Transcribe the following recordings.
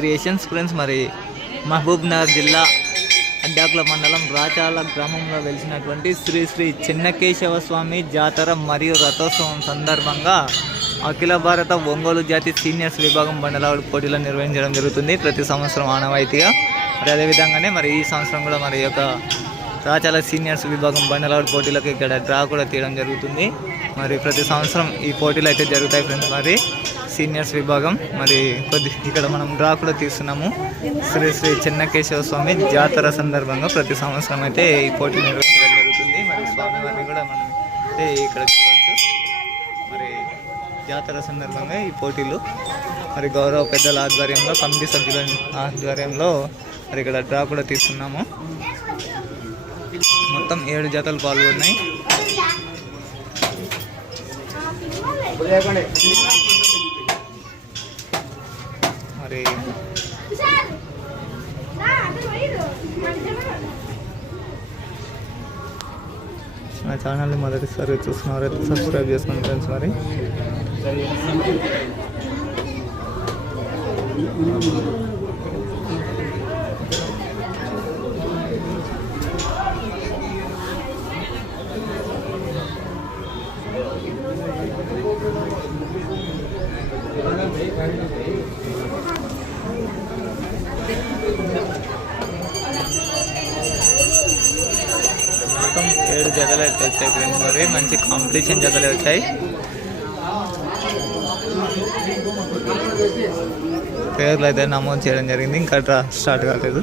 Creations friends మరి మహబూబ్ నగర్ జిల్లా అడ్డాకుల మండలం రాచాల గ్రామంలో వెలిసినటువంటి శ్రీ శ్రీ చిన్నకేశవ స్వామి జాతర మరియు రథోత్సవం సందర్భంగా అఖిల భారత ఒంగోలు జాతి సీనియర్స్ విభాగం బండలాడు పోటీలు నిర్వహించడం జరుగుతుంది. ప్రతి సంవత్సరం ఆనవాయితీగా. మరి అదేవిధంగానే మరి ఈ సంవత్సరం కూడా మరి యొక్క రాచాల సీనియర్స్ విభాగం బండలాడు పోటీలకు ఇక్కడ డ్రా కూడా తీయడం జరుగుతుంది. మరి ప్రతి సంవత్సరం ఈ పోటీలు అయితే జరుగుతాయి ఫ్రెండ్స్ మరి. సీనియర్స్ విభాగం. మరి కొద్ది ఇక్కడ మనం డ్రా కూడా తీస్తున్నాము. శ్రీ శ్రీ చెన్నకేశవ స్వామి జాతర సందర్భంగా ప్రతి సంవత్సరం అయితే ఈ పోటీ నిర్వహించడం జరుగుతుంది. మరి స్వామి వారిని కూడా మనం అయితే ఇక్కడ చూడవచ్చు మరి జాతర సందర్భంగా ఈ పోటీలు. మరి గౌరవ పెద్దల ఆధ్వర్యంలో కమిటీ సభ్యుల ఆధ్వర్యంలో మరి ఇక్కడ డ్రా కూడా తీస్తున్నాము. మొత్తం ఏడు జతలు పాల్గొన్నాయి. మరి నా ఛానల్ని మొదటిసారి చూస్తున్నారు సబ్స్క్రైబ్ చేసుకోండి ఫ్రెండ్స్ మరి. మొత్తం ఏడు జతలు అయితే వచ్చాయి ఫ్రెండ్స్ మరి. మంచి కాంపిటీషన్ జతలే వచ్చాయి. పేర్లు అయితే నమోదు చేయడం జరిగింది. ఇంకా ట్రా స్టార్ట్ కాలేదు.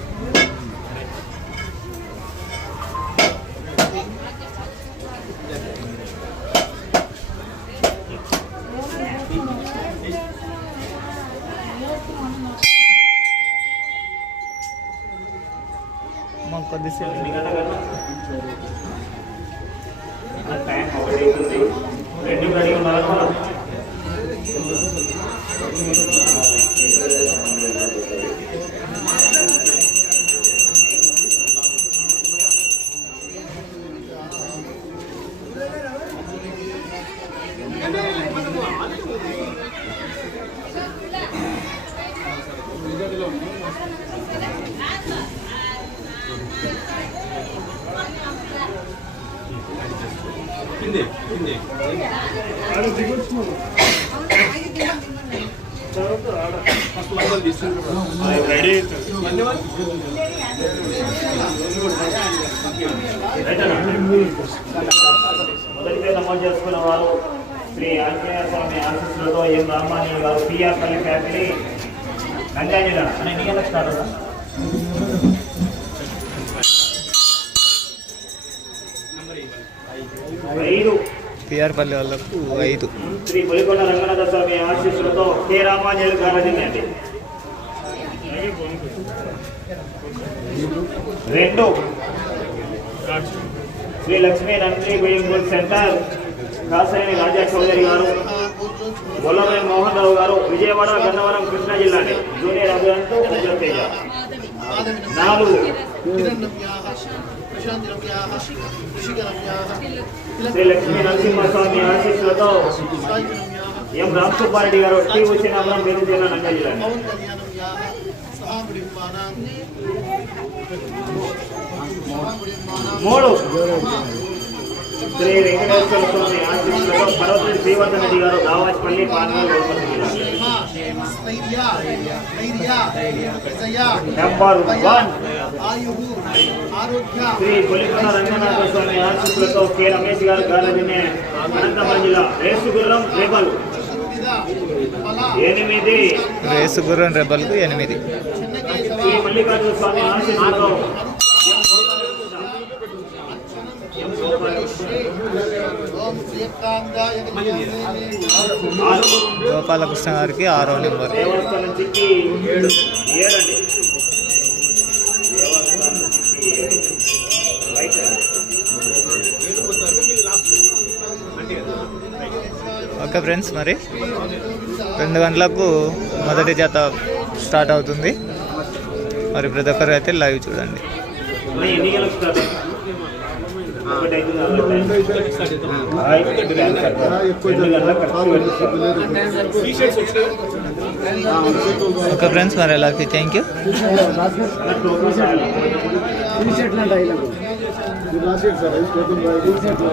मग कधी सेल రెడీ ఉన్నారు రెడీ మొదటిగా నమోదు చేసుకున్న వారు శ్రీ ఆంజనేయ స్వామి ఆశీస్సులతో ఎం రామాని గారు పిఆర్పల్లి ఫ్యాక్టరీ నంద్యాల అనే నీళ్ళకి స్టార్ట్ అవుతా పిఆర్ పల్లి వాళ్ళకు ఐదు. శ్రీ పులికొండ రంగనాథ స్వామి ఆశీస్సులతో కె రామాంజలి గారదిందండి రెండు. శ్రీ లక్ష్మీ నంది వేయింగ్ సెంటర్ కాసాని రాజా చౌదరి గారు గొల్లమని మోహన్ రావు గారు విజయవాడ గన్నవరం కృష్ణా జిల్లా జూనియర్ అభియాన్తో ఉజ్వల్ తేజ నాలుగు శ్రీ లక్ష్మీ నరసింహస్వామి ఆశీస్సులతో ఎం రామ్ సుబ్బారెడ్డి గారు టీ వచ్చినాపురం వేరు జిల్లా నంద్యాల జిల్లా అండి. మూడు శ్రీ వెంకటేశ్వర స్వామి ఆశీస్సులతో పర్వతుడి శ్రీవర్ధన్ రెడ్డి గారు దావాజ్పల్లి పాల్గొని నెంబర్ వన్ శ్రీ కొలికొండ రంగనాథ స్వామి ఆశీస్సులతో కె. రమేష్ గారు గారదినే అనంతపురం జిల్లా రేసుగుర్రం రేపల్ ఎనిమిది. రేసు గుర్రం రెబల్కు ఎనిమిది. శ్రీ మల్లి మల్లికార్జున స్వామి ఆశీస్సులతో ఎం గోపాలకృష్ణ. గారికి ఆరో నెంబర్. దేవస్థానం చిట్టి ఏడండి. ఓకే ఫ్రెండ్స్ మరి రెండు గంటలకు మొదటి జత స్టార్ట్ అవుతుంది. మరి ప్రతి ఒక్కరు అయితే లైవ్ చూడండి. ఓకే ఫ్రెండ్స్ మరి అలాగే థ్యాంక్ యూ.